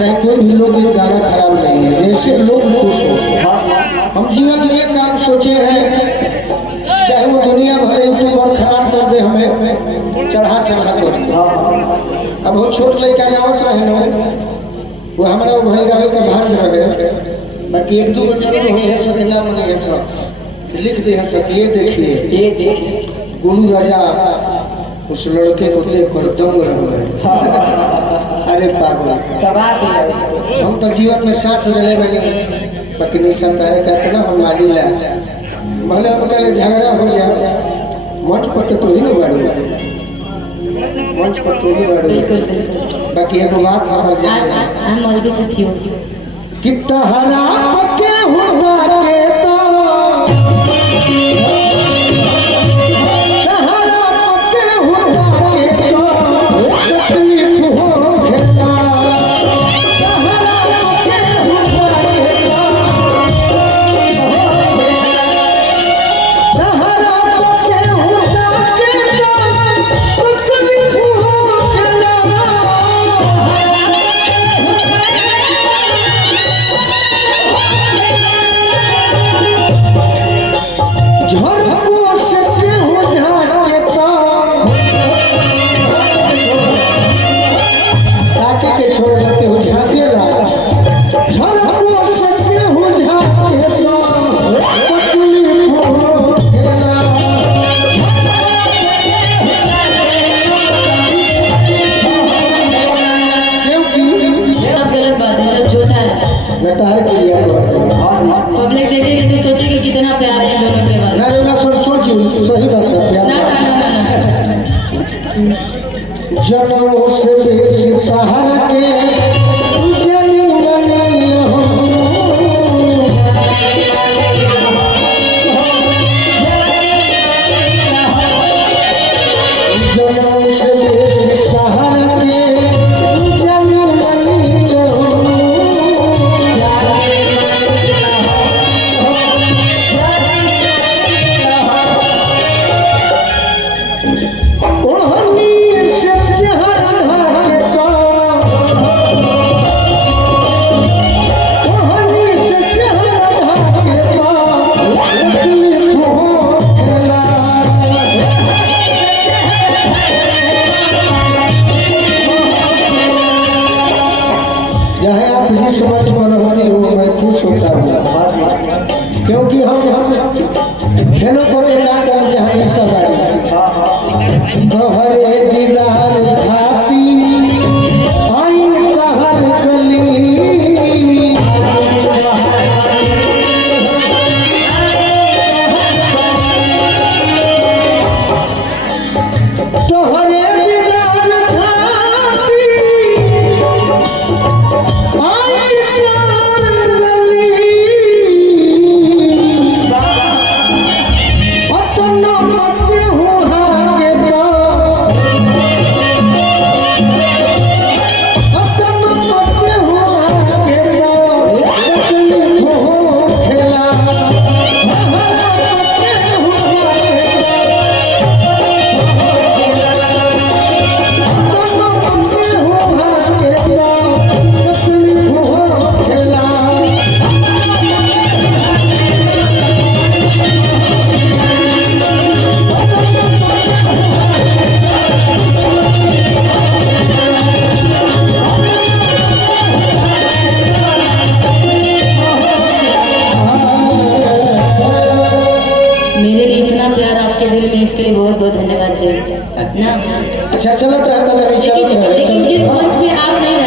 चाहे कोई भी लोकगीत गाना खराब नहीं है, जैसे लोग खुश हो। हम जीवन में एक काम सोचे हैं, चाहे वो दुनिया भर यूट्यूबर खराब कर दे, हमें चढ़ा कर। अब वो छोट लड़का गावत रहे न, वो हमारा वो भाई गावे का भांज रहे, बाकी एक दो जरूर हुई है सके नाम नहीं है, सब लिख दे है सब। ये देखिए गुरु राजा उस लड़के को देखकर दंग रह गए। अरे पागल, हम तो जीवन में साथ चले बने, बाकी नहीं समझा कहते ना हम मानी ला भले हम कल झगड़ा हो जाए, मंच पर तो ही ना बाड़ू, मंच पर तो ही बाड़ू। बाकी एक बात हमारे जाने हम मौलवी सच्ची हो कि तहरा पके हुआ के तो तहरा पके हुआ के तो तकलीफ हो खेता, तहरा पके हुआ के तो तहरा पके हुआ के तो तकलीफ हो खेता। झड़को सके हो जाके ताके के छोड़ के हो जाके ला, झड़को सके हो जाके तकलीफ हो खेला। क्योंकि सब गलत बात है, सब झूठा है। नटार के लिया पब्लिक देखेगी तो सोचेगी कितना प्यार है दोनों के बाद। ना सब सोची सही बात है, प्यार जनों से बेसी सहारा के जनी बनी हो, जनों से बेसी सहारा के जनी बनी हो। चाहे आप जिस समझ पर होती हो, मैं खुश होता हूँ, क्योंकि हम खेलों को ना कर जहाँ सब हरे दीदार खाती आई कहर गली, तो हरे दीदार खाती इसके लिए बहुत बहुत धन्यवाद जी ना। अच्छा चलो तो लेकिन जिस मंच पे आप नहीं